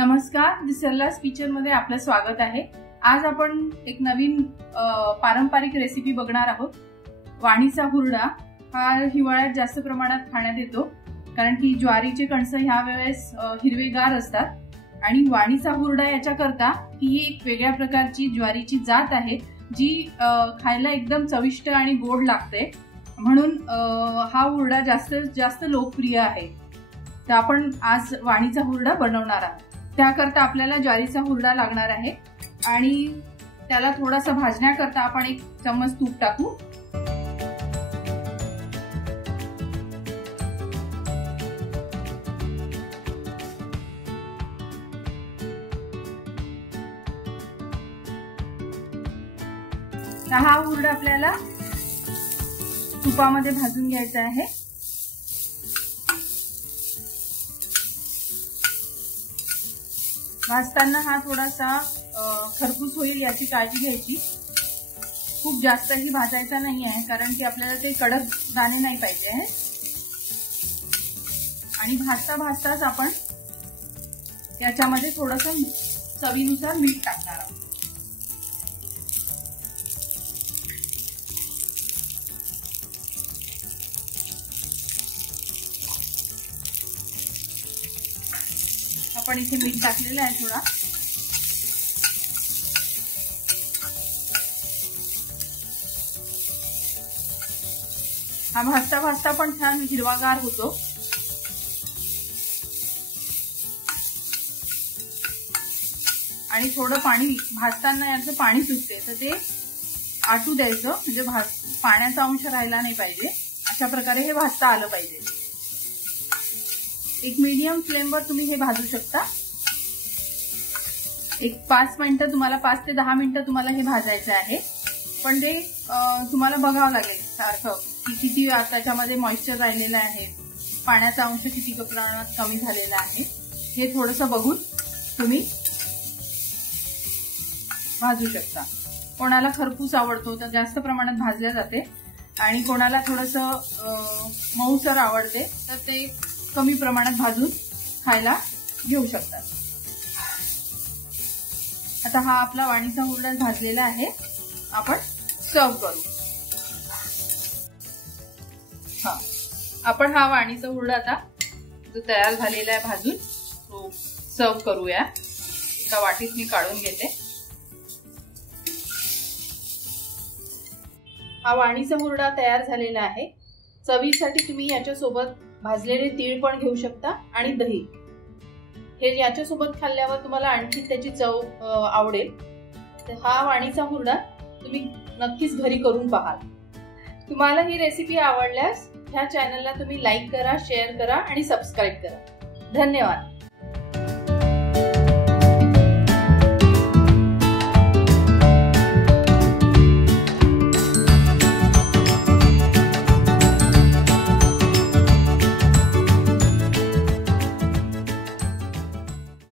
नमस्कार, दिसल्लास किचन मध्ये आपलं स्वागत आहे। आज आपण एक नवीन पारंपरिक रेसिपी बघणार आहोत। वाणीचा हुरडा हा हिवाळ्यात जास्त प्रमाणात खाण्यात येतो, कारण की ज्वारीचे कणस ह्या वेळेस हिरवेगार असतात आणि वाणीचा हुरडा याच्याकरता ही एक वेगळ्या प्रकारची ज्वारीची जात आहे जी खायला एकदम चविष्ट आणि गोड लागते, म्हणून हा हुरडा जास्त लोकप्रिय आहे। तर आपण आज वाणीचा हुरडा बनवणार आहोत। त्याकरता आपल्याला ज्वारीचा हुरडा लागणार आहे आणि त्याला थोडासा भाजण्याकरता आपण 1 चम्मच तूप टाकू। हा हुरडा आपल्याला तुपामध्ये भाजून घ्यायचा आहे। भाजताना हा थोडासा खरपूस होईल याची काळजी घ्यायची। खूप जास्तही भाजायचा नाही आहे, कारण की आपल्याला ते कडक दाणे नाही पाहिजे आहे। आणि भाजताच आपण याच्यामध्ये थोडंसं चवीनुसार मीठ टाकणार आहोत। आपण इथे मीठ टाकलेलं आहे थोडा। हा भाजता पण छान हिरवागार होतो। आणि थोडं पाणी भाजताना याचं पाणी सुटते, तर ते आटू द्यायचं, म्हणजे पाण्याचा अंश राहिला नाही पाहिजे। अशा प्रकारे हे भाजता आलं पाहिजे। एक मीडियम फ्लेमवर तुम्ही हे भाजू शकता। 5 मिनिटं तुम्हाला 5 ते 10 मिनिटं तुम्हाला हे भाजायचं आहे, पण ते तुम्हाला बघावं लागेल सारखं की किती त्याच्यामध्ये मॉइश्चर राहिलेलं आहे, पाण्याचा अंश किती प्रमाणात कमी झालेला आहे, हे थोडंसं बघून तुम्ही भाजू शकता। कोणाला खरपूस आवडतो तर जास्त प्रमाणात भाजल्या जाते, आणि कोणाला थोडंसं मऊसर आवडते तर ते कमी प्रमाणात भाजून खायला घेऊ शकतात। आता हा आपला वाणीचा हुरडा भाजलेला आहे, आपण सर्व करू। आपण हा वाणीचा हुरडा आता जो तयार झालेला आहे भाजून, तो सर्व करूया। एका वाटीत मी काढून घेते। हा वाणीचा हुरडा तयार झालेला आहे। चवीसाठी तुम्ही याच्यासोबत भाजलेले तीळ पण घेऊ शकता आणि दही। हे याच्यासोबत खाल्ल्यावर तुम्हाला आणखी त्याची चव आवडेल। तर हा वाणीचा हुरडा तुम्ही नक्कीच घरी करून पहा। तुम्हाला ही रेसिपी आवडल्यास ह्या चॅनलला तुम्ही लाईक करा, शेअर करा आणि सबस्क्राईब करा। धन्यवाद।